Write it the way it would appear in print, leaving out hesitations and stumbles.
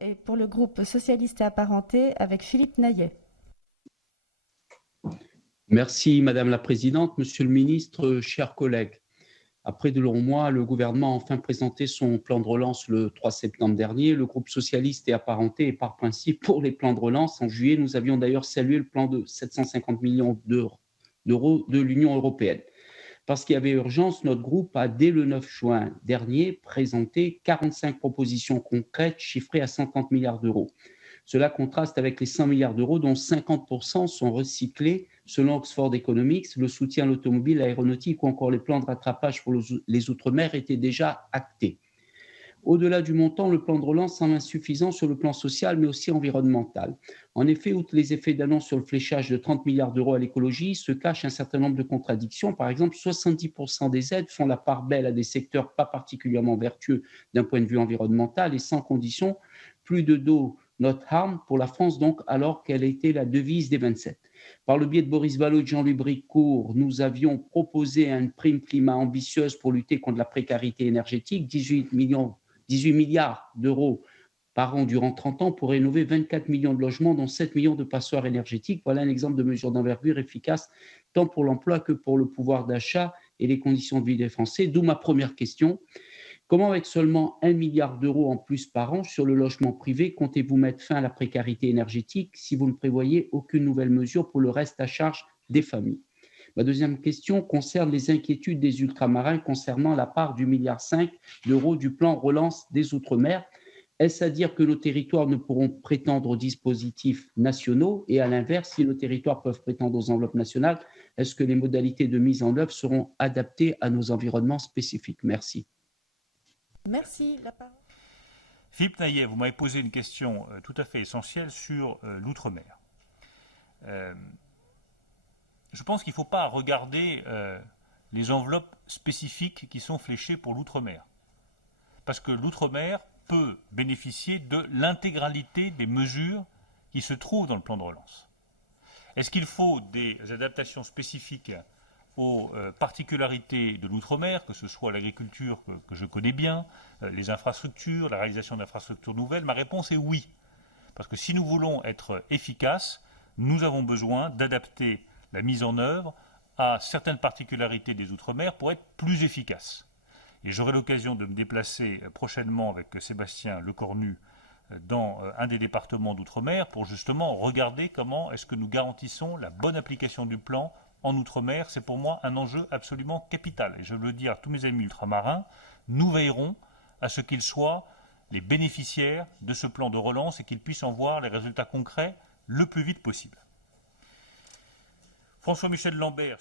Et pour le groupe socialiste et apparenté avec Philippe Naillet. Merci Madame la Présidente, Monsieur le Ministre, chers collègues. Après de longs mois, le gouvernement a enfin présenté son plan de relance le 3 septembre dernier. Le groupe socialiste et apparenté est par principe pour les plans de relance. En juillet, nous avions d'ailleurs salué le plan de 750 millions d'euros de l'Union européenne. Parce qu'il y avait urgence, notre groupe a, dès le 9 juin dernier, présenté 45 propositions concrètes chiffrées à 50 milliards d'euros. Cela contraste avec les 100 milliards d'euros dont 50% sont recyclés selon Oxford Economics. Le soutien à l'automobile, l'aéronautique ou encore les plans de rattrapage pour les outre-mer étaient déjà actés. Au-delà du montant, le plan de relance semble insuffisant sur le plan social, mais aussi environnemental. En effet, outre les effets d'annonce sur le fléchage de 30 milliards d'euros à l'écologie, se cache un certain nombre de contradictions. Par exemple, 70% des aides font la part belle à des secteurs pas particulièrement vertueux d'un point de vue environnemental et sans condition, plus de do not harm pour la France, donc, alors qu'elle a été la devise des 27. Par le biais de Boris Vallaud et de Jean-Louis Bricourt, nous avions proposé une prime climat ambitieuse pour lutter contre la précarité énergétique, 18 milliards d'euros par an durant 30 ans pour rénover 24 millions de logements, dont 7 millions de passoires énergétiques. Voilà un exemple de mesure d'envergure efficace tant pour l'emploi que pour le pouvoir d'achat et les conditions de vie des Français. D'où ma première question. Comment, avec seulement 1 milliard d'euros en plus par an sur le logement privé, comptez-vous mettre fin à la précarité énergétique si vous ne prévoyez aucune nouvelle mesure pour le reste à charge des familles? Ma deuxième question concerne les inquiétudes des ultramarins concernant la part du 1,5 milliard d'euros du plan relance des outre-mer. Est-ce à dire que nos territoires ne pourront prétendre aux dispositifs nationaux et à l'inverse, si nos territoires peuvent prétendre aux enveloppes nationales, est-ce que les modalités de mise en œuvre seront adaptées à nos environnements spécifiques? Merci. Merci. La parole. Philippe Naillet, vous m'avez posé une question tout à fait essentielle sur l'outre-mer. Je pense qu'il ne faut pas regarder les enveloppes spécifiques qui sont fléchées pour l'outre-mer. Parce que l'outre-mer peut bénéficier de l'intégralité des mesures qui se trouvent dans le plan de relance. Est-ce qu'il faut des adaptations spécifiques aux particularités de l'outre-mer, que ce soit l'agriculture que je connais bien, les infrastructures, la réalisation d'infrastructures nouvelles? Ma réponse est oui. Parce que si nous voulons être efficaces, nous avons besoin d'adapter la mise en œuvre à certaines particularités des Outre-mer pour être plus efficace. Et j'aurai l'occasion de me déplacer prochainement avec Sébastien Lecornu dans un des départements d'Outre-mer pour justement regarder comment est-ce que nous garantissons la bonne application du plan en Outre-mer. C'est pour moi un enjeu absolument capital. Et je veux le dire à tous mes amis ultramarins, nous veillerons à ce qu'ils soient les bénéficiaires de ce plan de relance et qu'ils puissent en voir les résultats concrets le plus vite possible. François-Michel Lambert.